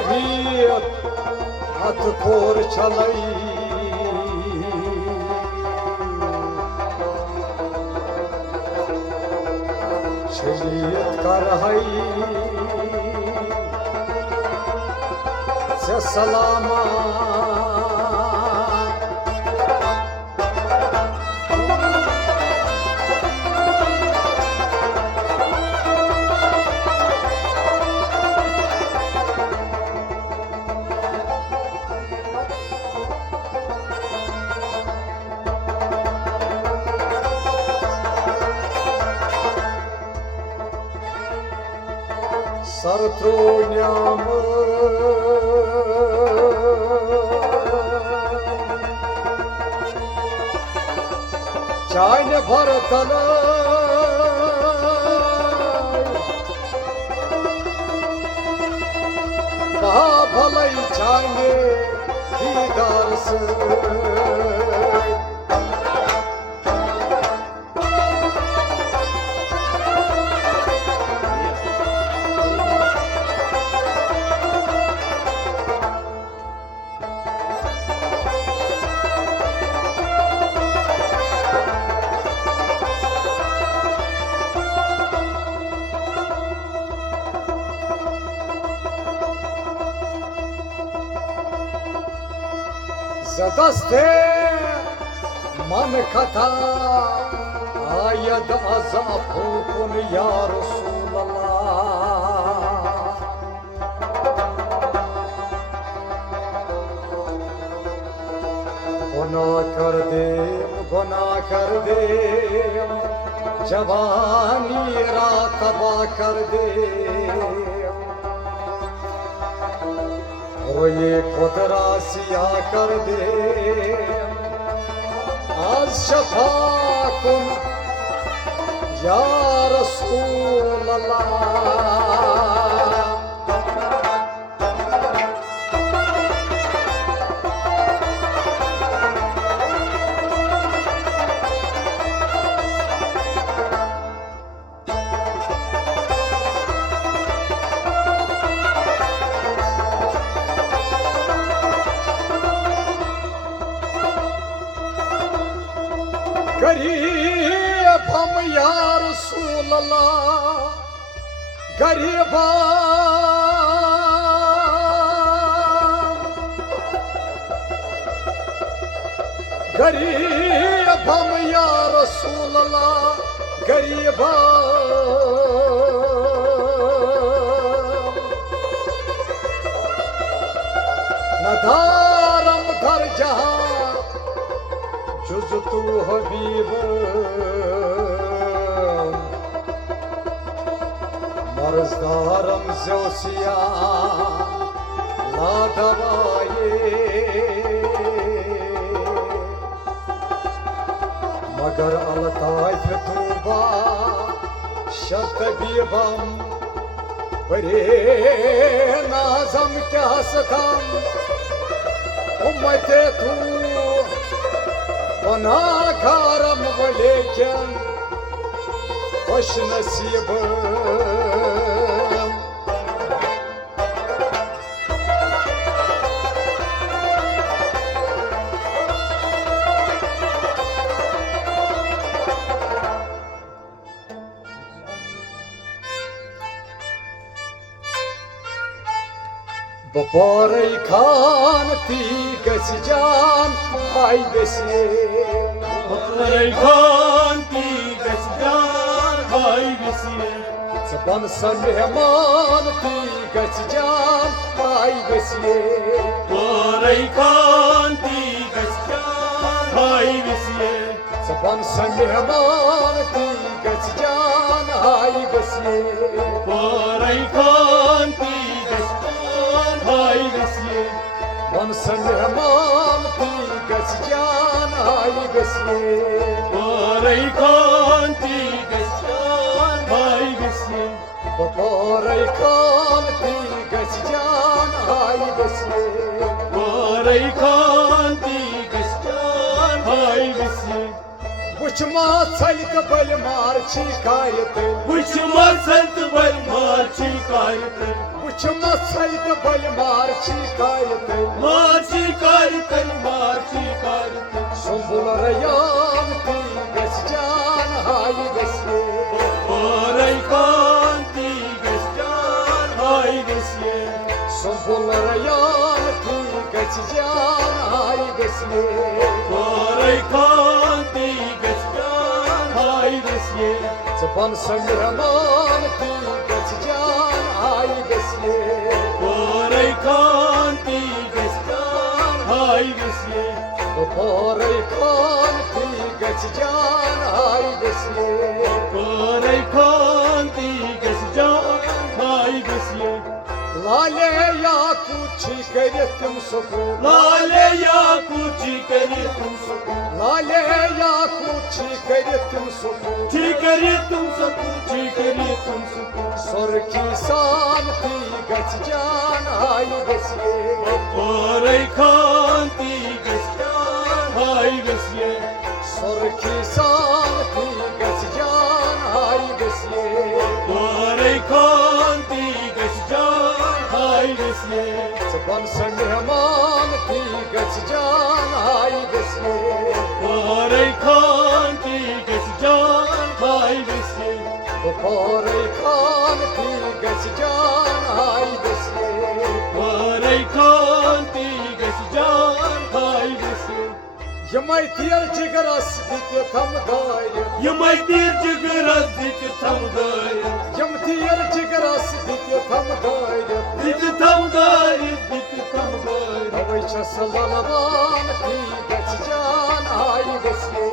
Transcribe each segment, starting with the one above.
Şeviyet atı kor çalay Şeviyet karhay Se salama Sartrunyamı Çayne baratalay Daha balay çayne hidarsı Zadaste mankata ayad azapun ya Resulallah Guna kardim Cevani ra taba kardim Roye kodra siya kar de Az şafakun Ya Resulallah Garip ham ya Resulallah Garip ham ya Resulallah Garibam Nadaram dar jahan Cüz tu Habibim Marzdarım zevsiya La davaye Magar al-tayf tuba Şattabibam Bari nazam kya satam Ummete tu Gunakarım velekin Hoş nasibim Baparey kanti gesican ay gesi Baparey kanti gesican ay gesi Saban sanmeman ti gesican ay gesi Baparey kanti gesican ay gesi Saban sanmeman ti gesican ay gesi Baparey kanti ay gesi Ban sanmeman ti gesican ay gesi Baparey kanti gesican ay gesi Baparey kanti gesican ay gesi Baparey kanti gesican ay gesi Bu Uçma salit bal marçı kayıtı. Uçma salt bal marçı kayıtı. Uçma salit bal marçı kayıtı. Marçı kayıtı, marçı kayıtı. Sombulara yandı geçcan hay besye. Poray kanti geçcan hay besye. Sombulara yandı geçcan hay besye. Poray kanti geçcan hay besye. Zaban sangraman ti geçcan hay besye. Poray kanti geçcan hay besye. Poray kanti geçcan hay besye. Poray kanti geçcan hay besye. Lale yakut çıkarttım sokun. Lale yakut çıkarttım sokun. Lale yakut çıkarttım sokun. Çıkarttım sokun, çıkarttım sokun. Sor kisan ti geçcan hay besye. Poray kanti geçcan hay besye. Sor kisan ti geçcan hay besye. Poray kanti geçcan hay besye. Zaban sangraman ti geçcan hay besye. Poray kanti geçcan hay besye. Poray kanti geçcan hay besye. Poray kanti geçcan hay besye. Yamay tiyar cigaras bitye tam gayrı. Yamay dir cıgıraz dik tam gayrı. Yam tiyar cigaras bitye tam gayrı. Dik tam gayrı, dik tam gayrı. Havay çasalaman ti geçcan hay besye.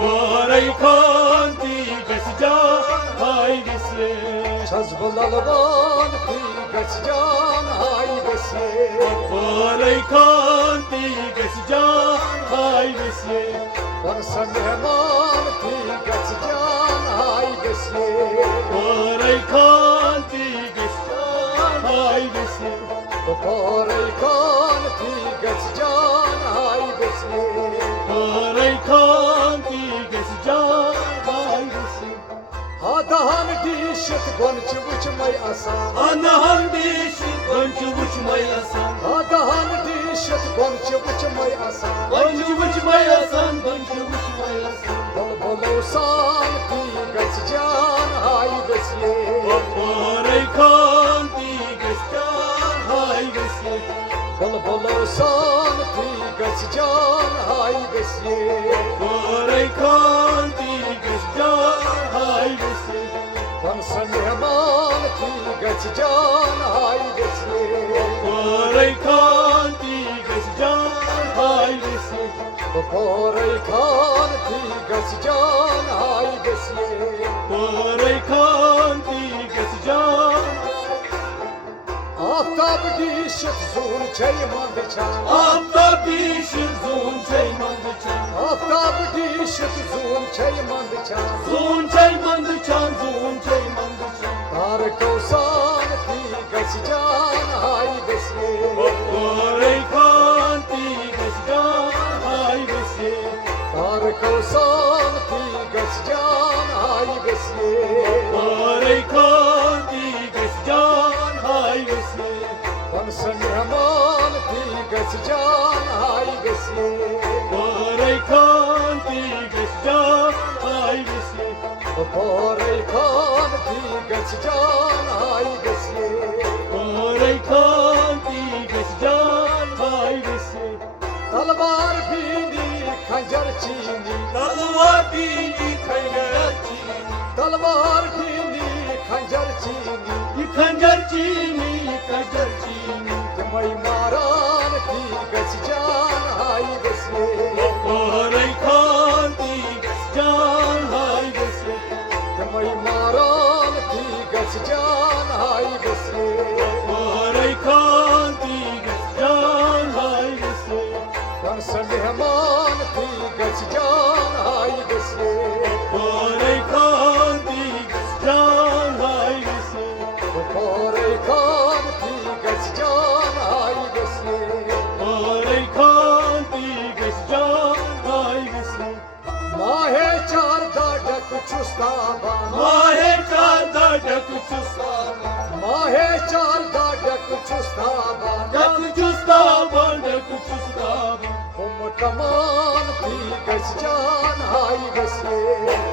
Poray kanti geçcan hay besye. Çazbılalaman ti geçcan hay besye. Poray kanti geçcan hay besye. Varsa mehman ti geçcan hay besye. Poray kanti geçcan hay besye. Poray kanti geçcan hay besye. Poray kanti geçcan hay besye. Hadahan dişit gonç uçmay asan. Anahan dişi goncu uçmayasan. Hadahan dişit gonç uçmay asan. Goncu uçmayasan, goncu uçmayasan. Bol bol olsan ti geçcan hay besye. Poray kanti geçcan hay besye. Bol bol olsan ti geçcan hay besye. Poray kanti geçcan hay besye. Varsa mehman ti geçcan hay besye. Poray kanti geçcan hay besye. Poray kanti geçcan hay besye. Poray kanti geçcan. Aftab dişit zun çeyman çan. Abda pişir zun çaymandı çan. Aftab dişit zun çeyman çan. Zun çaymandı çan, zun çaymandı çan. Dar kosan ti geçcan hay besye. Poray kanti geçcan hay besye. Dar kosan ti geçcan hay besye. Poray kanti geçcan hay besye. Varsa mehman ti geçcan hay besye. Poray kanti geçcan hay besye. Poray kanti geçcan hay besye. Poray kanti geçcan hay besye. Talvar bini kancar çini. Dalvar bini kancar çini. Talvar bini kancar çini. Yıkancar çini, yıkancar çini. May maran ti geçcan hay besye. Poray kanti geçcan hay besye. May maran ti geçcan hay besye. Poray kanti geçcan hay besye. Varsa mehman ti geçcan hay besye. Poray kanti geçcan hay besye. Poray kanti geçcan hay besye. Poray kanti çustaban Mahe çarda dökü çustaban Mahe çarda dökü çustaban Dökü çustaban dökü çustaban Umutaman pigas can haygası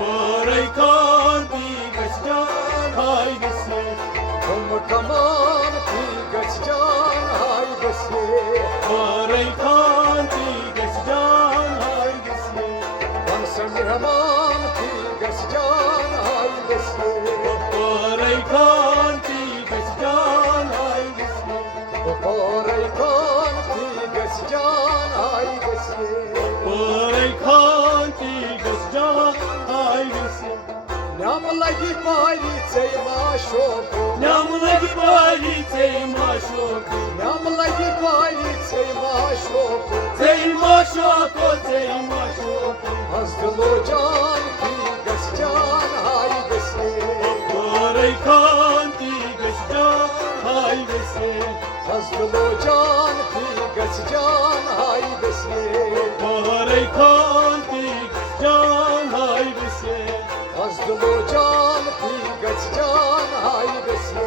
Parayı kan digas can haygısı Umutaman pigas can haygası Parayı kan digas can haygısı Vansa mihman pigas can haygası Parayı kan digas can haygısı Koraykan pigas can haygası Parayı kan digas can haygısı Namlagi pari tsayma shoku Namlagi pari tsayma shoku Namlagi pari tsayma shoku Tsayma shoku tsayma shoku Azdulu can pigas can haygası Parayı kan digas can haygısı Azdulu can pigas can haygası Parayı kan digas can haygısı Azdulu can pigas can haygası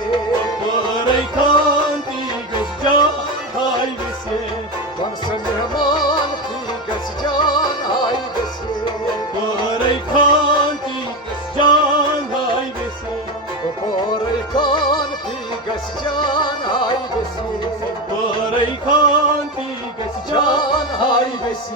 Parayı kan digas can haygısı Vansa mihman pigas can haygası Parayı kan digas can haygısı Koraykan pigas can haygası Parayı kan digas can Can haygası